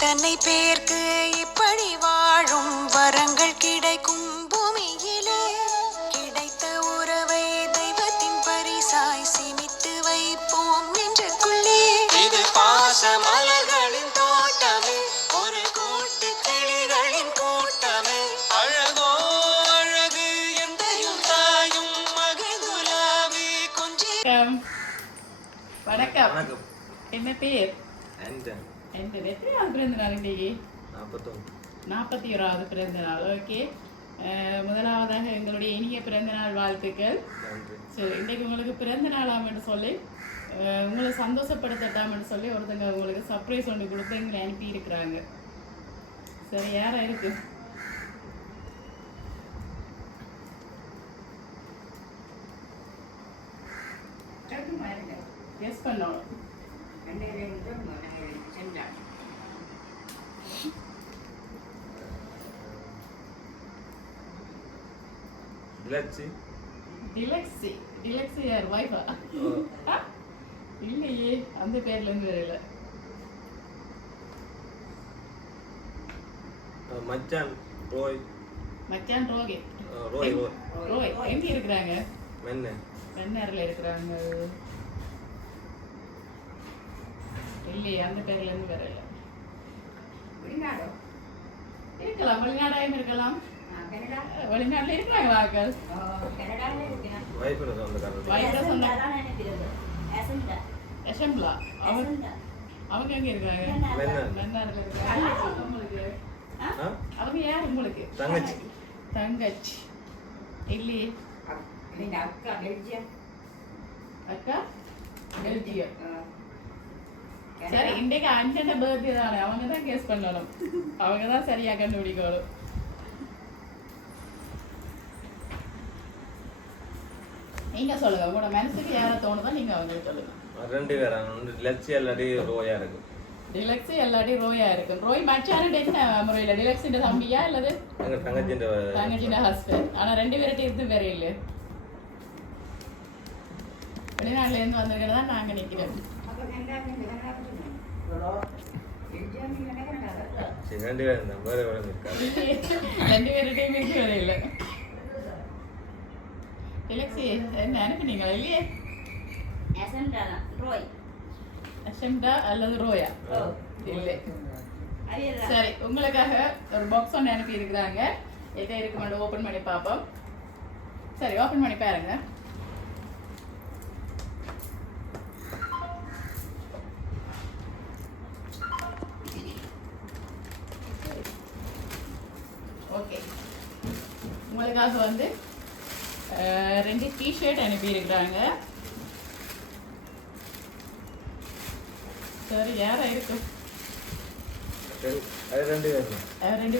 எத்தனை பேருக்கு இப்படி வாழும் வரங்கள் கிடைக்கும் பூமியிலே கிடைத்த உறவை தெய்வத்தின் பரிசாய் சேமித்து வைப்போம் நெஞ்சுக்குள்ளே. இது பாச மலர்களின் தோட்டமே, ஒரு கூட்டு கிளிகளின் கூட்டமே. அழகோ அழகு எந்தையும் தாயும் மகிழ்ந்துலாவி கொஞ்சி. வணக்கம். வணக்கம். என்ன பேர்? எத்தனையாவது பிறந்த நாள் இன்னைக்கு? 41வது பிறந்த நாள். ஓகே, முதலாவதாக எங்களுடைய இனிய பிறந்த நாள் வாழ்த்துக்கள். சரி, இன்றைக்கு உங்களுக்கு பிறந்த நாளாம்னு சொல்லி உங்களை சந்தோஷப்படுத்தட்டாம்னு சொல்லி ஒருத்தங்க உங்களுக்கு சர்ப்ரைஸ் ஒன்று கொடுத்து எங்களை அனுப்பி இருக்கிறாங்க. சரி, யாரா இருக்கு? கெஸ் பண்ணணும். டிலக்ஸி யார்? வைஃபா? இல்லையே, அந்த பேர்ல இருந்து வரல. மச்சான் ரோய். மச்சான் ரோகே. ரோய் எங்க இருக்கிறாங்க? மென்னர்ல இருக்கிறாங்க. இல்லையே, அந்த பேர்ல இருந்து வரல. இருக்கலாம், வெளிநாடாயும் இருக்கலாம். வெளிநாட்டுல இருக்கிறாங்களா ஆக்கள்? அவங்க எங்க இருக்காங்க? அவங்க யாரு உங்களுக்கு? தங்கச்சி இல்லையே. அக்கா பெல்ஜியம். சரி, இன்றைக்கு அஞ்சன பர்த்டே தானே, அவங்க தான் கேஸ் பண்ணணும். அவங்க தான் சரியா கண்டுபிடிக்கணும். நீங்க சொல்லுங்க, உங்களோட மனசுக்கு யார தோணுதோ நீங்க அவங்களுக்கு சொல்லுங்க. ரெண்டு பேரா? டிலக்ஸி இல்லாட்டி ரோயா இருக்கு. டிலக்ஸி இல்லாட்டி ரோயா இருக்கு. ரோய் மச்சான் என்ன முறையில? டிலக்ஸிന്റെ தம்பியா இல்லது எங்க தங்கச்சிന്റെ ஹஸ்பண்ட்? ஆனா ரெண்டு பேர்ட்ட இருந்து வேற இல்ல. வெளிநாட்டுல இருந்து வந்திருக்கிறதா நாங்க நிக்கிறோம். ரெண்டு பேர்கிட்டையுமே வேற இல்ல. டிலக்ஸி என்ன அனுப்பினீங்களா? இல்லையே, அசம்டா அல்லது ரோயா? இல்லை. சரி, உங்களுக்காக ஒரு பாக்ஸ் ஒன்று அனுப்பி இருக்கிறாங்க. எதை இருக்கு மட்டும் ஓப்பன் பண்ணி பார்ப்போம். சரி, ஓப்பன் பண்ணி பாருங்க. ஓகே, உங்களுக்காக வந்து 2 டிஷர்ட் அனுப்பி இருக்கிறாங்க. சரி, யாரா இருக்கு? ரெண்டு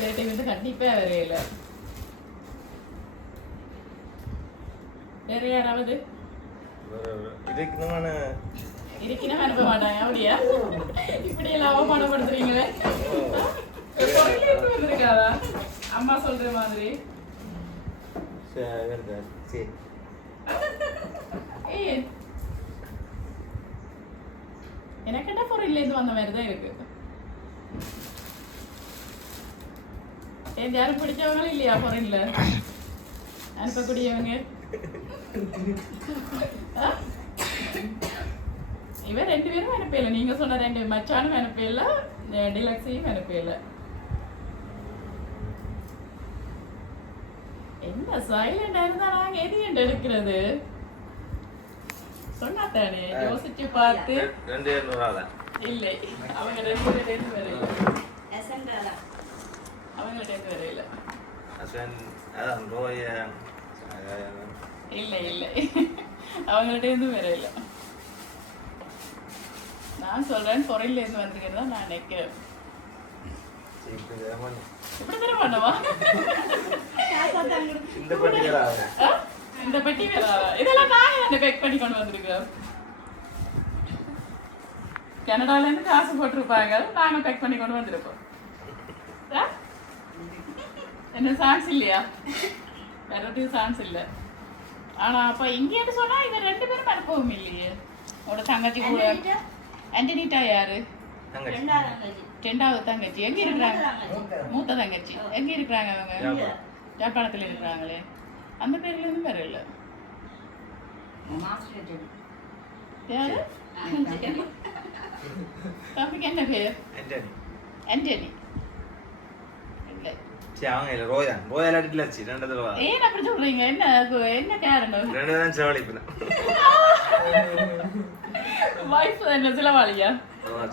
பேர்ட்டையும் வந்து கண்டிப்பா வரையில. வேற யாராவது இருக்கணும் அனுப்ப மாட்டாங்க. அப்படியா? இப்படி எல்லாம் அவமானப்படுத்துறீங்களே. வந்திருக்காதா அம்மா சொல்ற மாதிரி? எனக்கு என்ன பொருள்ல இருந்து வந்த மாதிரி தான் இருக்கு. யாரும் பிடிச்சவங்களும் இல்லையா பொருள்ல அனுப்பக்கூடியவங்க? இவன் 2 பேரும் அனுப்பல. நீங்க சொன்ன 2 மச்சானும் அனுப்பல, டிலக்ஸியும் அனுப்பல. என்ன சைலண்டா இருந்தா நாங்க எது எடுக்கிறது? சொன்னாத்தானே, யோசிச்சு பார்த்து. இல்லை, அவங்க 2 பேரும் வரையில. அவங்க 2 பேரும் வரையில. இல்லை இல்லை, அவங்கள்ட்ட இருந்து வரையில. நான் சொல்றேன், பொறையில இருந்து வந்துக்கிறதா நான் நினைக்கிறேன். இப்படி தர மாட்டோமா? இந்த பெட்டி வேற இதெல்லாம் நான் பேக் பண்ணி கொண்டு வந்திருக்கேன். கனடால இருந்து காசு போட்டிருப்பாங்க, நாங்க பேக் பண்ணி கொண்டு வந்திருப்போம். என்ன சான்ஸ் இல்லையா? வேற சான்ஸ் இல்லை. ஆனா அப்ப இங்கேன்னு சொன்னா இவன் 2 பேரும் அனுப்பவும் இல்லையே. உங்களோட தங்கச்சி கூட. ஆண்டனிட்டா யாரு? தங்கச்சி. 2வது தங்கச்சி எங்க இருக்கிறாங்க? மூத்த தங்கச்சி எங்க இருக்கிறாங்க அவங்க? யாழ்ப்பாணத்துல இருக்கிறாங்களே. அந்த பேர்ல இருந்து பேர் இல்ல. யாரு? தம்பிக்கு என்ன பேர்? ஆண்டனி. இல்லை. சரி அவங்க இல்ல ரோயான். ரோயால் அடிக்கல சி 2 தடவை. ஏன் அப்படி சொல்றீங்க? என்ன காரணம்? 2 தான் செலவழிப்பேன். வைஃப் என்ன செலவாளியா?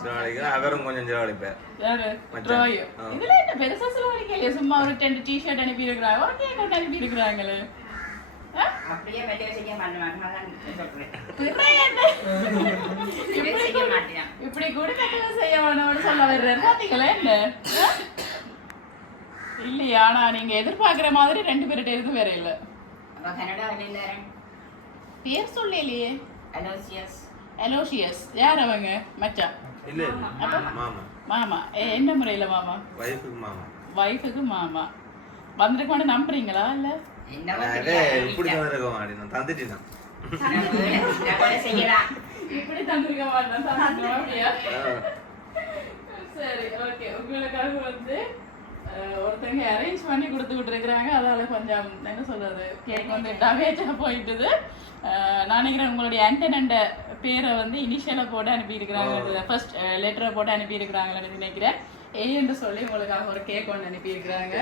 செலவழிக்கிறேன் அவரும் கொஞ்சம் செலவழிப்பேன். யாரு? ரோயோ. இதுல என்ன பெருசா செலவழிக்கலையே, சும்மா ஒரு 10 டிஷர்ட் அனுப்பி இருக்கிறாங்க, ஒரு கேக் அனுப்பி இருக்கிறாங்களே. அப்படியே வெளியே செய்ய மாட்டேன். இப்படி கூட கட்டளை செய்ய வேணும்னு சொல்ல வர்றாரு பாத்தீங்களா? என்ன இல்லையா? ஆனா நீங்க எதிர்பார்க்கிற மாதிரி 2 பேர்கிட்ட இருந்து வேற இல்ல. பேர் சொல்லலையே. அலோசியஸ். யார் அவங்க? மச்சான் இல்ல மாமா. மாமா. என்ன முறையில மாமா? வைஃபுக்கு மாமா. வைஃபுக்கு மாமா. வந்திருக்கோன்னு நம்புறீங்களா? இல்ல இப்படி தந்திருக்க மாட்டேன், நான் தந்துட்டேன். இப்படி தந்திருக்க மாட்டேன். சரி, ஓகே. உங்களுக்காக வந்து ஒருத்தங்க அரேஞ்ச் பண்ணி கொடுத்துக்கிட்டு இருக்கிறாங்க. அதால கொஞ்சம் என்ன சொல்றது, கேக் வந்து டேமேஜா போயிட்டுது. நான் நினைக்கிறேன் உங்களுடைய ஆண்டனண்ட பேரை வந்து இனிஷியலை போட்டு அனுப்பியிருக்கிறாங்க, ஃபர்ஸ்ட் லெட்டரை போட்டு அனுப்பியிருக்கிறாங்கன்னு நினைக்கிறேன். ஏன்னு சொல்லி உங்களுக்காக ஒரு கேக் ஒன்று அனுப்பியிருக்கிறாங்க.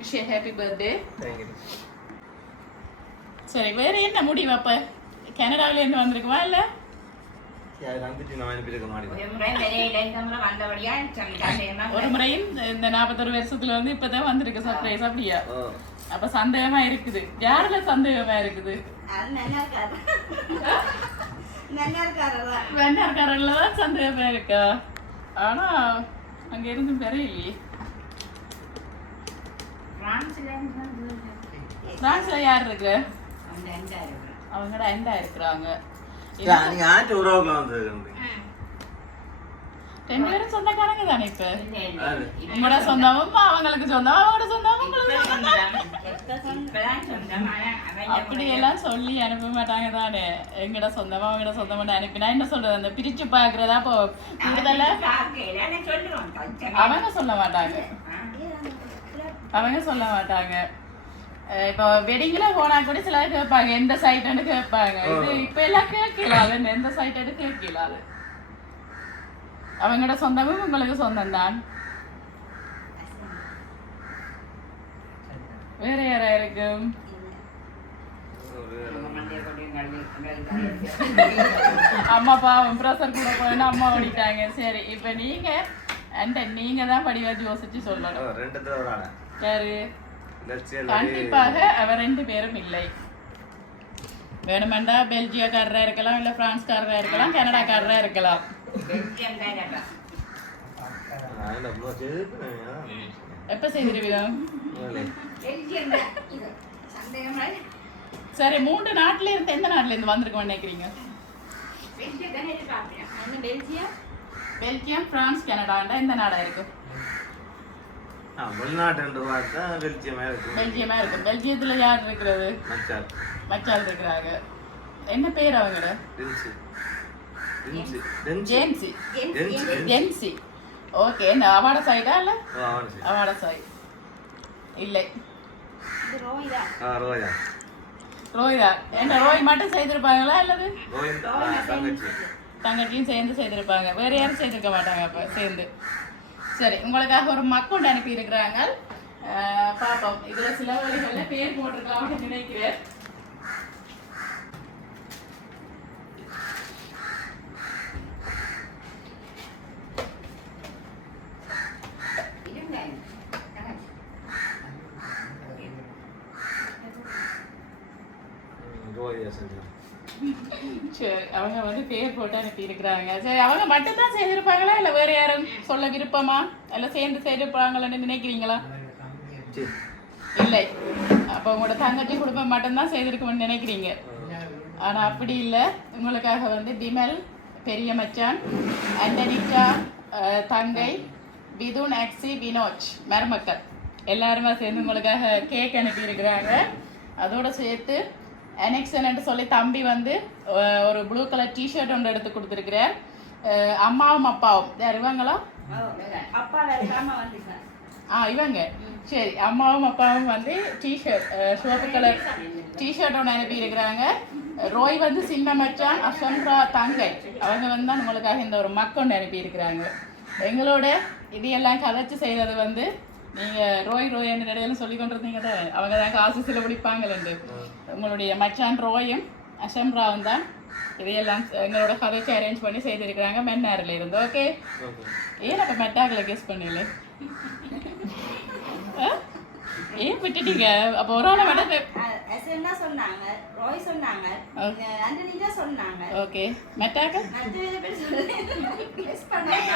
Wish happy birthday. சரி, வேற என்ன முடிவு? அப்ப கனடாவில இருந்து வந்திருக்குமா? இல்ல ஒரு முறையும் இந்த 41 வருஷத்துல வந்து இப்பதான் வந்திருக்கு சர்ப்ரைஸ். அப்படியா? அப்ப சந்தேகமா இருக்குது. யாருல சந்தேகமா இருக்குது? வெண்ணார்காரர்லதான் சந்தேகமா இருக்கா? ஆனா அங்க இருந்தும் பெறையில்லையே. பிரான்ஸ்ல யார் இருக்கு? அவங்கட அண்டா இருக்கிறாங்க. நீங்க ஆட்டு உறவுல வந்து 2 பேரும் சொந்தக்காரங்க தானே? இப்ப உங்களோட சொந்தமும் அவங்களுக்கு சொந்தம், அவங்களோட சொந்தமும் உங்களுக்கு சொந்தம். அப்படி எல்லாம் சொல்லி அனுப்ப மாட்டாங்க தானே. எங்கட சொந்தமா அவங்கட சொந்தமா அனுப்பினா என்ன சொல்றது, அந்த பிரிச்சு பாக்குறதா? அப்போ கூடுதல அவங்க சொல்ல மாட்டாங்க. அவங்க சொல்ல மாட்டாங்க. இப்போ வெட்டிங்ல போனா கூட சில கேட்பாங்க எந்த சைட்னு கேட்பாங்க. இது இப்ப எல்லாம் கேட்கலாது, எந்த சைட்டு கேட்கலாது. அவங்களோட சொந்தமும் உங்களுக்கு சொந்தம் தான். வேற யாரா இருக்கு? அம்மா பாவம் ப்ரெஷர் கூட போயினா அம்மா ஓடிட்டாங்க. சரி, இப்ப நீங்க தான் படிவாச்சு யோசிச்சு சொல்லணும். யாரு? கண்டிப்பாக அவர் 2 பேரும் இல்லை. வேணுமெண்டா பெல்ஜியக்காரரா இருக்கலாம், இல்ல பிரான்ஸ்காரரா இருக்கலாம், கனடாக்காரரா இருக்கலாம். எப்ப செய்திருவீங்க? சரி, 3 நாட்டுல இருந்து எந்த நாட்டுல இருந்து வந்திருக்கோம் நினைக்கிறீங்க? பெல்ஜியம், பிரான்ஸ், கனடாண்டா எந்த நாடா இருக்கு? பெல்ஜியமா இருக்கும். பெல்ஜியத்துல யார் இருக்கிறது? மச்சால் இருக்கிறாங்க. என்ன பேர் அவங்களோட? ஜென்சி. ஓகே. என்ன அவாட சைடா? இல்ல அவாட சைடு இல்லை. ரோய்தா. என்ன ரோய் மட்டும் செய்திருப்பாங்களா? அல்லது தங்கச்சியும் சேர்ந்து செய்திருப்பாங்க. வேற யாரும் செய்திருக்க மாட்டாங்க அப்ப சேர்ந்து. சரி, உங்களுக்காக ஒரு மக்கொண்டு அனுப்பி இருக்கிறாங்க. பாப்போம், இதுல சில வழிகள்ல பேர் போட்டிருக்காங்கன்னு நினைக்கிறேன். சரி, அவங்க வந்து பேர் போட்டு அனுப்பி இருக்கிறாங்க. சரி, அவங்க மட்டும் தான் செய்திருப்பாங்களா? இல்ல வேற யாரும் சொல்ல விருப்பமா? இல்ல சேர்ந்து செய்திருப்பாங்களான்னு நினைக்கிறீங்களா? இல்லை. அப்ப உங்களோட தங்கச்சி குடும்பம் மட்டும்தான் செய்திருக்கும்னு நினைக்கிறீங்க. ஆனா அப்படி இல்லை. உங்களுக்காக வந்து பிமல், பெரிய மச்சான், அண்டனிகா, தங்கை, விதுன், ஆக்சி, வினோஜ் மருமக்கள் எல்லாருமே சேர்ந்து உங்களுக்காக கேக் அனுப்பி இருக்கிறாங்க. அதோட சேர்த்து அனெக்ஷன் சொல்லி தம்பி வந்து ஒரு ப்ளூ கலர் டிஷர்ட் ஒன்று எடுத்து கொடுத்துருக்கிறார். அம்மாவும் அப்பாவும் யார் இவங்களா? அப்பா வேற அம்மா வந்துட்டாங்க. இவங்க சரி அம்மாவும் அப்பாவும் வந்து டிஷர்ட் சிவப்பு கலர் டிஷர்ட் ஒன்று அனுப்பி இருக்கிறாங்க. ரோய் வந்து சின்ன மச்சான், அசம்ரா தங்கை அவங்க வந்து தான் உங்களுக்காக இந்த ஒரு மக்கொண்டு அனுப்பி இருக்கிறாங்க. எங்களோட இதையெல்லாம் கதைச்சு செய்தது வந்து நீங்கள் ரோய் என்ற இடையில சொல்லி கொண்டிருந்தீங்க தான், அவங்க தான் காசு சில பிடிப்பாங்களேண்டு. உங்களுடைய மச்சான் ரோயும் அசம்ராவும் தான் இதையெல்லாம் எங்களோட கதைச்சு அரேஞ்ச் பண்ணி செய்திருக்கிறாங்க மென்னாரில் இருந்து. ஓகே, ஏன் அப்போ மெட்டாக்கில் கெஸ் பண்ணல? ஏன் விட்டுட்டீங்க? அப்போ ஒரு ஆளை விட என்ன சொன்னாங்க, ரோய் சொன்னாங்க, ஆண்டனி தான் சொன்னாங்க. ஓகே, மெட்டாக்க மற்ற பேர் சொல்ல கெஸ் பண்ணாங்க.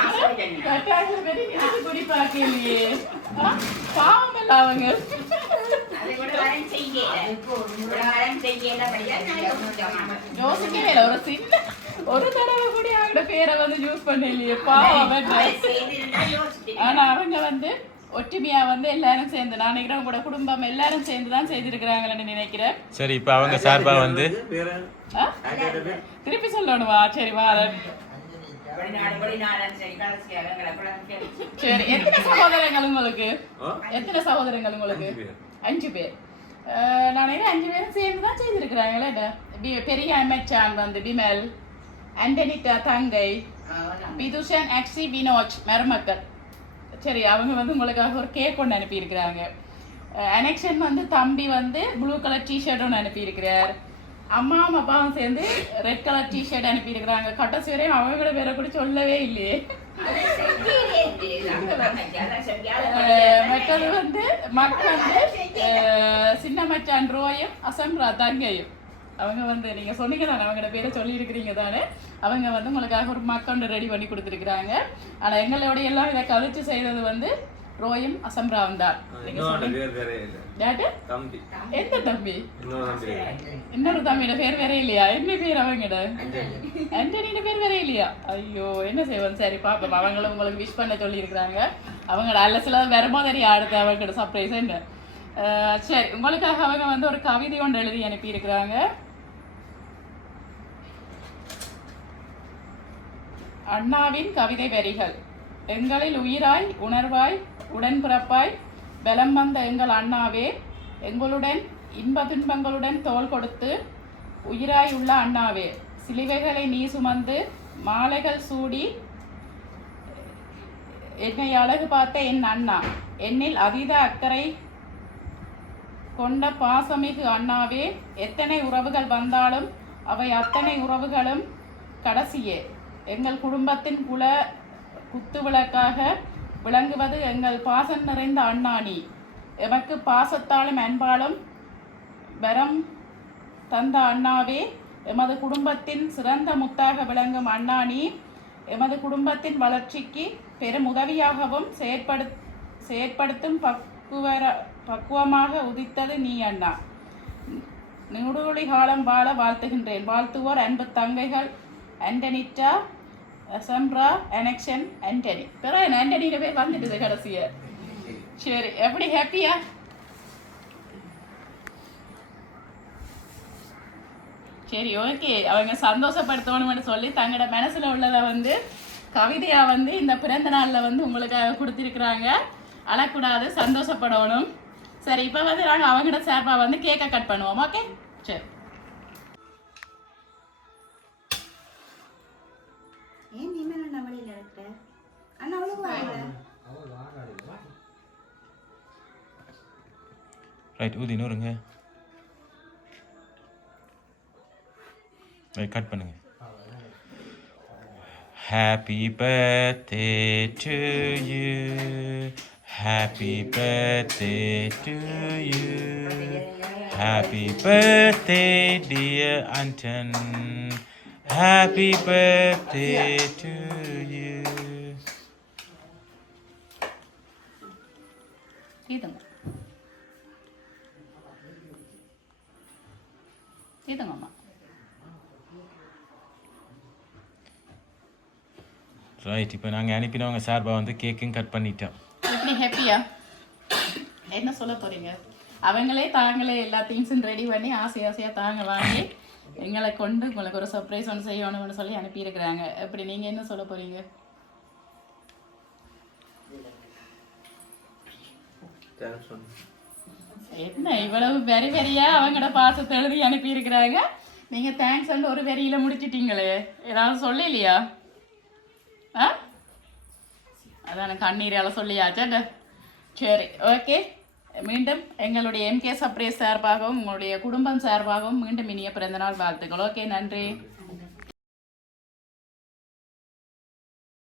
மெட்டாக்கில் பெரிய கிட்டி குடி பார்க்கலையே, பாவம் இல்லை அவங்க. அதை கூட வரேன் செய்யல யோசிக்கவே இல்லை. ஒரு சின்ன ஒரு தடவை கூட அவங்களோட பேரை வந்து யூஸ் பண்ணலையே, பாவம். ஆனா அவங்க வந்து ஒற்றுமையா வந்து எல்லாரும் சேர்ந்து, நான் நினைக்கிறேன் கூட குடும்பம் எல்லாரும் சேர்ந்து தான் செய்திருக்கிறாங்கன்னு நினைக்கிறேன். சரி, இப்போ அவங்க சார்பா வந்து திருப்பி சொல்லணுமா? சரி வாரன். சரி, எத்தனை சகோதரங்கள் உங்களுக்கு? எத்தனை சகோதரங்கள் உங்களுக்கு? 5 பேர். நான் நினைக்கிறேன் 5 பேரும் சேர்ந்து தான் செய்திருக்கிறாங்களே. பெரிய அமைச்சான் வந்து பிமல், ஆண்டனிட்டா தங்கை, பிதுஷன், ஆக்சி, வினோஜ் மருமக்கள். சரி, அவங்க வந்து உங்களுக்காக ஒரு கேக் ஒன்று அனுப்பியிருக்கிறாங்க. அனெக்ஷன் வந்து தம்பி வந்து ப்ளூ கலர் டிஷர்ட் ஒன்று அனுப்பியிருக்கிறார். அம்மாவும் அப்பாவும் சேர்ந்து ரெட் கலர் டிஷர்ட் அனுப்பியிருக்கிறாங்க. கடைசி வரையும் அவங்களோட பேரை கூட சொல்லவே இல்லையே. மற்றது வந்து மக்கள் வந்து சின்ன மச்சான் ரோயும் அசம்ரா தங்கையும் அவங்க வந்து நீங்க சொன்னீங்க தானே, அவங்களோட பேரை சொல்லியிருக்கிறீங்க தானே, அவங்க வந்து உங்களுக்காக ஒரு மக்கொண்டு ரெடி பண்ணி கொடுத்துருக்குறாங்க. ஆனா எங்களோட எல்லாம் இதை கழிச்சு செய்தது வந்து ரோயும் அசம்ராவும் தான். எந்த தம்பி? இன்னொரு தம்பியோட பேர் வேற இல்லையா? என்ன பேர் அவங்கட? ஆண்டனியோட பேர் வேற இல்லையா? ஐயோ, என்ன செய்வோம். சரி பாப்போம், அவங்களும் உங்களுக்கு விஷ் பண்ண சொல்லி இருக்கிறாங்க. அவங்களோட அல்லசில வரும்போது அடுத்து அவங்களோட சர்ப்ரைஸ் என்ன. சரி, உங்களுக்காக அவங்க வந்து ஒரு கவிதை ஒன்று எழுதி அனுப்பி இருக்கிறாங்க. அண்ணாவின் கவிதை வரிகள். எங்களில் உயிராய் உணர்வாய் உடன்பிறப்பாய் பலம் வந்த எங்கள் அண்ணாவே, எங்களுடன் இன்ப துன்பங்களுடன் தோள் கொடுத்து உயிராய் உள்ள அண்ணாவே, சிலுவைகளை நீ சுமந்து மாலைகள் சூடி என்னை அழகு பார்த்த என் அண்ணா, என்னில் அதீத அக்கறை கொண்ட பாசமிகு அண்ணாவே, எத்தனை உறவுகள் வந்தாலும் அவை அத்தனை உறவுகளும் கடைசியே. எங்கள் குடும்பத்தின் குத்துவிளக்காக விளங்குவது எங்கள் பாசம் நிறைந்த அண்ணாணி. எமக்கு பாசத்தாலும் அன்பாலும் வரம் தந்த அண்ணாவே, எமது குடும்பத்தின் சிறந்த முத்தாக விளங்கும் அண்ணாணி, எமது குடும்பத்தின் வளர்ச்சிக்கு பெரும் உதவியாகவும் செயற்படுத்தும் பக்குவமாக உதித்தது நீ அண்ணா. நுடுகுழி காலம் வாழ வாழ்த்துகின்றேன். வாழ்த்துவோர் அன்பு தங்கைகள் ஆண்டனிட்டா, அசம்ரா, அனெக்ஷன், ஆண்டனி. பிறகு ஆண்டனியோட பேர் வந்துட்டுது கடைசிய. சரி, எப்படி ஹாப்பியா? சரி, ஓகே. அவங்க சந்தோஷப்படுத்தணும்னு சொல்லி தங்களோட மனசுல உள்ளதை வந்து கவிதையா வந்து இந்த பிறந்த நாள்ல வந்து உங்களுக்காக கொடுத்திருக்கிறாங்க. அழக்கூடாது, சந்தோஷப்படணும். சரி, இப்போ வந்து நாங்கள் அவங்களோட சார்பாக வந்து கேக்கை கட் பண்ணுவோம். ஓகே, சரி. ஏன் நீ மேல நம்மளில் இருக்கிற அண்ணா அவ்வளோ ரைட், ஊதி நூறுங்க. ரைட், கட் பண்ணுங்க. Happy birthday to you. Happy birthday to you. Happy birthday, dear Anton. Happy birthday to you. இதுங்கம்மா. ரைட், இப்போ நாங்கள் அனுப்பினவங்க சார்பாக வந்து கேக்கும் கட் பண்ணிட்டோம். எப்படி ஹாப்பியா? என்ன சொல்ல போறீங்க? அவங்களே தாங்களே எல்லா திங்ஸும் ரெடி பண்ணி ஆசையாக தாங்க வாங்கி எங்களை கொண்டு உங்களுக்கு ஒரு சர்ப்ரைஸ் ஒன்று செய்யணும்னு சொல்லி அனுப்பியிருக்கிறாங்க. எப்படி நீங்கள் என்ன சொல்ல போறீங்க? தேங்க்ஸ் சொன்னேன். என்ன இவ்வளவு வெரி வெரியா அவங்கட பாசத்தை எழுதி அனுப்பி இருக்கிறாங்க. நீங்க தேங்க்ஸ் ஒரு வெறியில முடிச்சிட்டீங்களே, ஏதாவது சொல்லலையா? ஆ அதான் கண்ணீரால சொல்லியாச்சா? சரி, ஓகே. மீண்டும் எங்களுடைய MK சர்ப்ரைஸ் சார்பாகவும் உங்களுடைய குடும்பம் சார்பாகவும் மீண்டும் இனிய பிறந்தநாள் வாழ்த்துக்கள். ஓகே, நன்றி.